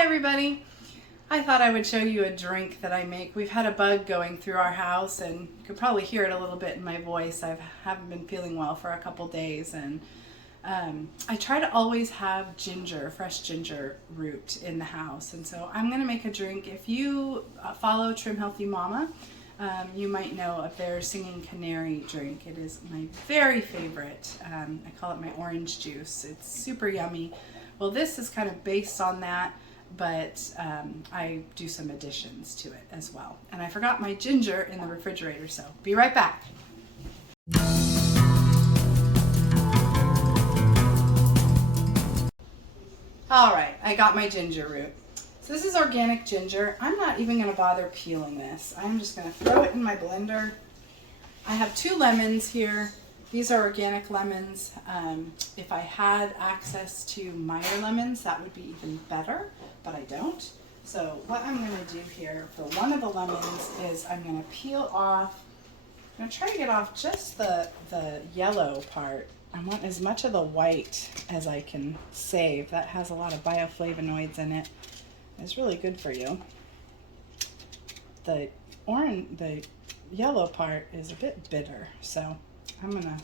Hi everybody! I thought I would show you a drink that I make. We've had a bug going through our house and you could probably hear it a little bit in my voice. I haven't been feeling well for a couple days, and I try to always have ginger, fresh ginger root in the house, and so I'm going to make a drink. If you follow Trim Healthy Mama, you might know of their Singing Canary drink. It is my very favorite. I call it my orange juice. It's super yummy. Well, this is kind of based on that, but I do some additions to it as well. And I forgot my ginger in the refrigerator, so be right back. All right, I got my ginger root. So this is organic ginger. I'm not even going to bother peeling this. I'm just going to throw it in my blender. I have 2 lemons here. These are organic lemons. If I had access to Meyer lemons, that would be even better, but I don't. So what I'm going to do here for one of the lemons is I'm going to peel off. I'm going to try to get off just the yellow part. I want as much of the white as I can save. That has a lot of bioflavonoids in it. It's really good for you. The yellow part is a bit bitter, so I'm gonna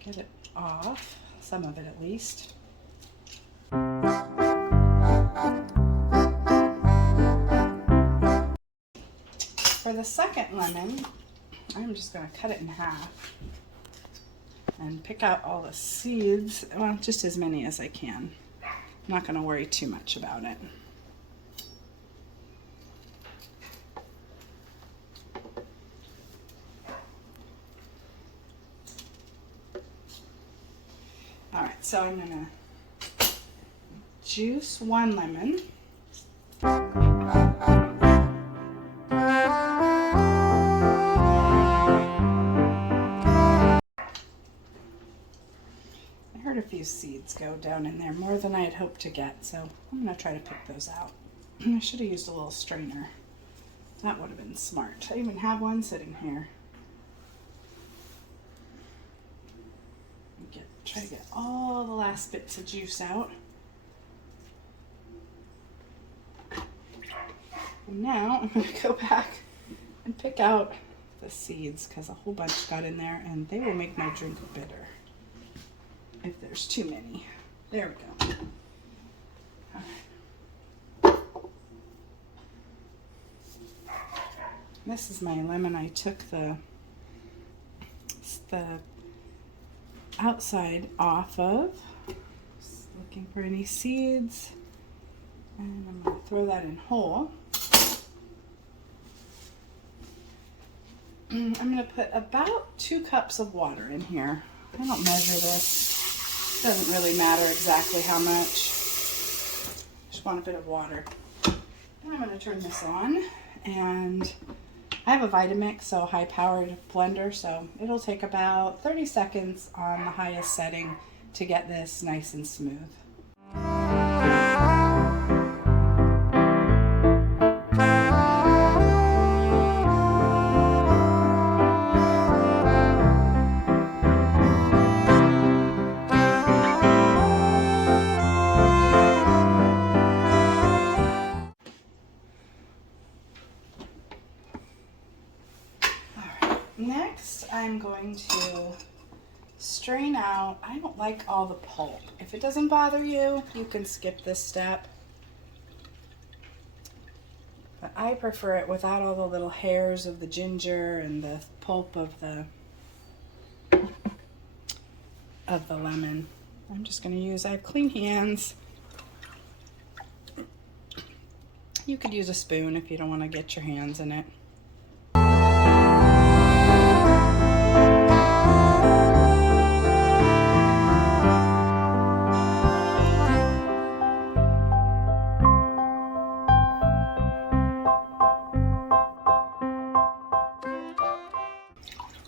get it off, some of it at least. For the second lemon, I'm just gonna cut it in half and pick out all the seeds, well, just as many as I can. I'm not gonna worry too much about it. All right, so I'm gonna juice 1 lemon. I heard a few seeds go down in there, more than I had hoped to get, so I'm gonna try to pick those out. I should have used a little strainer. That would have been smart. I even have one sitting here. Try to get all the last bits of juice out. And now I'm going to go back and pick out the seeds because a whole bunch got in there and they will make my drink bitter if there's too many. There we go. All right. This is my lemon. I took the outside off of. Just looking for any seeds, and I'm going to throw that in whole. I'm going to put about 2 cups of water in here. I don't measure this. It doesn't really matter exactly how much. Just want a bit of water. And I'm going to turn this on, and I have a Vitamix, so high-powered blender, so it'll take about 30 seconds on the highest setting to get this nice and smooth. Next, I'm going to strain out. I don't like all the pulp. If it doesn't bother you, you can skip this step. But I prefer it without all the little hairs of the ginger and the pulp of the lemon. I'm just going to use, I have clean hands. You could use a spoon if you don't want to get your hands in it.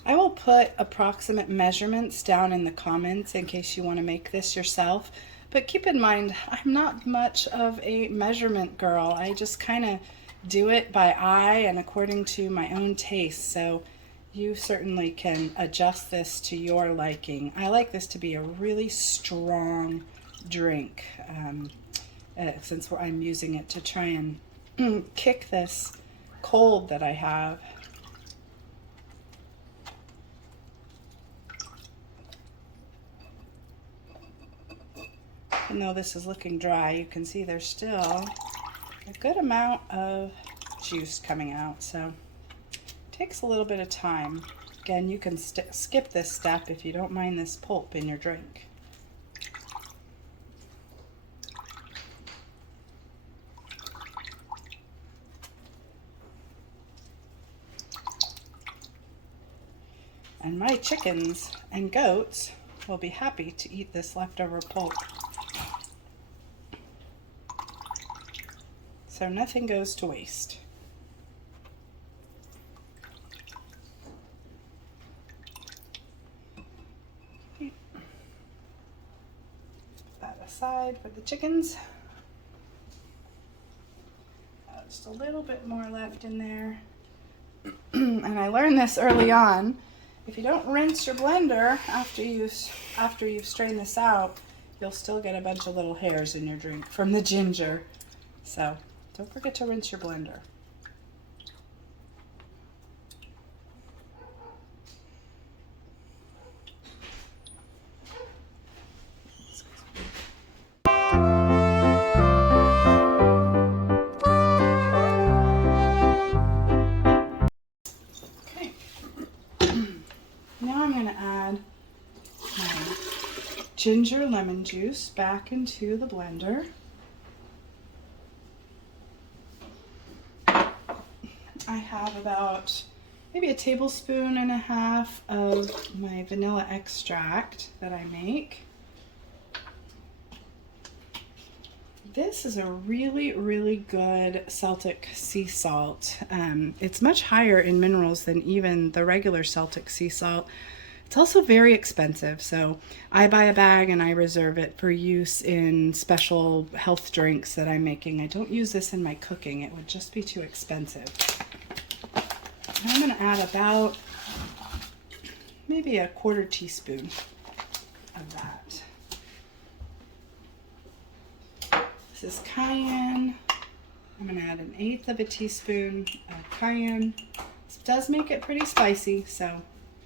I will put approximate measurements down in the comments in case you want to make this yourself. But keep in mind, I'm not much of a measurement girl. I just kind of do it by eye and according to my own taste. So you certainly can adjust this to your liking. I like this to be a really strong drink. since I'm using it to try and kick this cold that I have. Even though this is looking dry, you can see there's still a good amount of juice coming out, so it takes a little bit of time. Again, you can skip this step if you don't mind this pulp in your drink. And my chickens and goats will be happy to eat this leftover pulp. So nothing goes to waste. Put that aside for the chickens. Just a little bit more left in there. And I learned this early on. If you don't rinse your blender after you've strained this out, you'll still get a bunch of little hairs in your drink from the ginger. So don't forget to rinse your blender. Okay. Now I'm going to add my ginger lemon juice back into the blender. I have about maybe 1.5 tablespoons of my vanilla extract that I make. This is a really, really good Celtic sea salt. It's much higher in minerals than even the regular Celtic sea salt. It's also very expensive, so I buy a bag and I reserve it for use in special health drinks that I'm making. I don't use this in my cooking. It would just be too expensive. And I'm going to add about maybe 1/4 teaspoon of that. This is cayenne. I'm going to add 1/8 teaspoon of cayenne. This does make it pretty spicy, so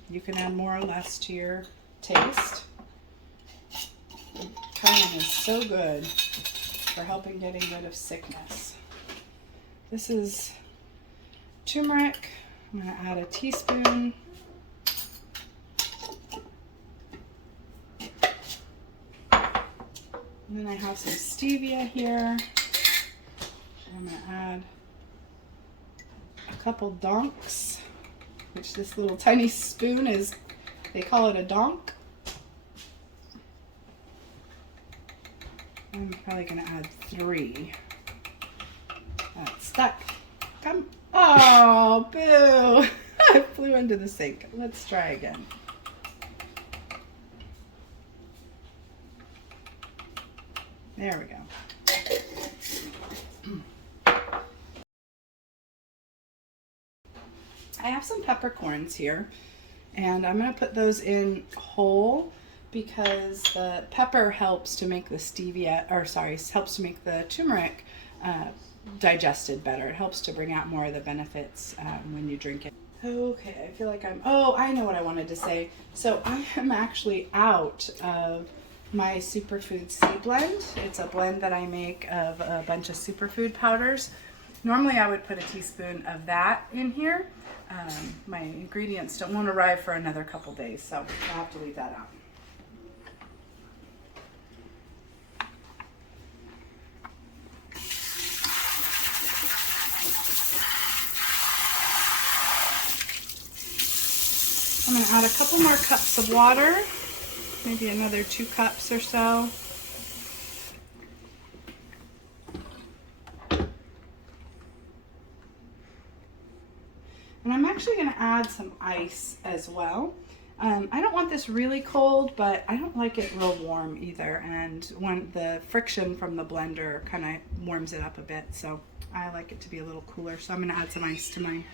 you can add more or less to your taste. Cayenne is so good for helping getting rid of sickness. This is turmeric. I'm going to add 1 teaspoon. And then I have some stevia here. I'm going to add a couple donks, which this little tiny spoon is, they call it a donk. I'm probably going to add 3. That's stuck. Come. Oh, boo. I flew into the sink. Let's try again. There we go. I have some peppercorns here, and I'm going to put those in whole because the pepper helps to make the stevia, or sorry, helps to make the turmeric digested better. It helps to bring out more of the benefits when you drink it. Okay, I feel like oh, I know what I wanted to say. So I am actually out of my Superfood C blend. It's a blend that I make of a bunch of superfood powders. Normally I would put 1 teaspoon of that in here. My ingredients won't arrive for another couple days, so I'll have to leave that out. I'm going to add a couple more cups of water, maybe another 2 cups or so. And I'm actually going to add some ice as well. I don't want this really cold, but I don't like it real warm either. And when the friction from the blender kind of warms it up a bit, so I like it to be a little cooler. So I'm going to add some ice to mine.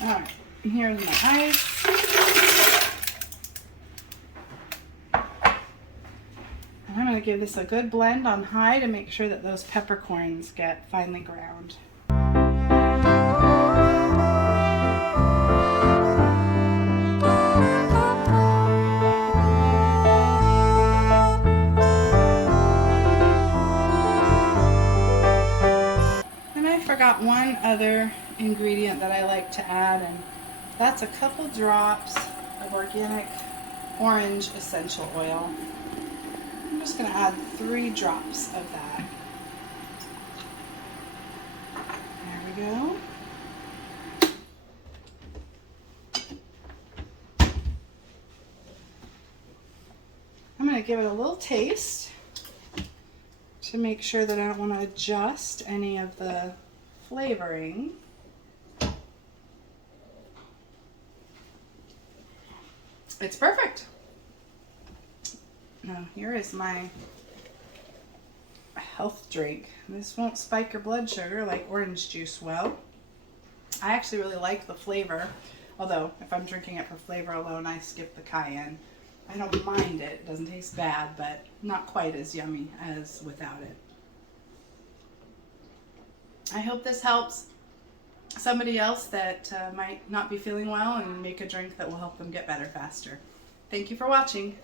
All right, and here's my ice. I'm going going to give this a good blend on high to make sure that those peppercorns get finely ground. And I forgot one other ingredient that I like to add, and that's a couple drops of organic orange essential oil. I'm just going to add 3 drops of that. There we go. I'm going to give it a little taste to make sure that I don't want to adjust any of the flavoring. It's perfect. Now here is my health drink. This won't spike your blood sugar like orange juice will. I actually really like the flavor, although if I'm drinking it for flavor alone, I skip the cayenne. I don't mind it. It doesn't taste bad, but not quite as yummy as without it. I hope this helps somebody else that might not be feeling well and make a drink that will help them get better faster. Thank you for watching.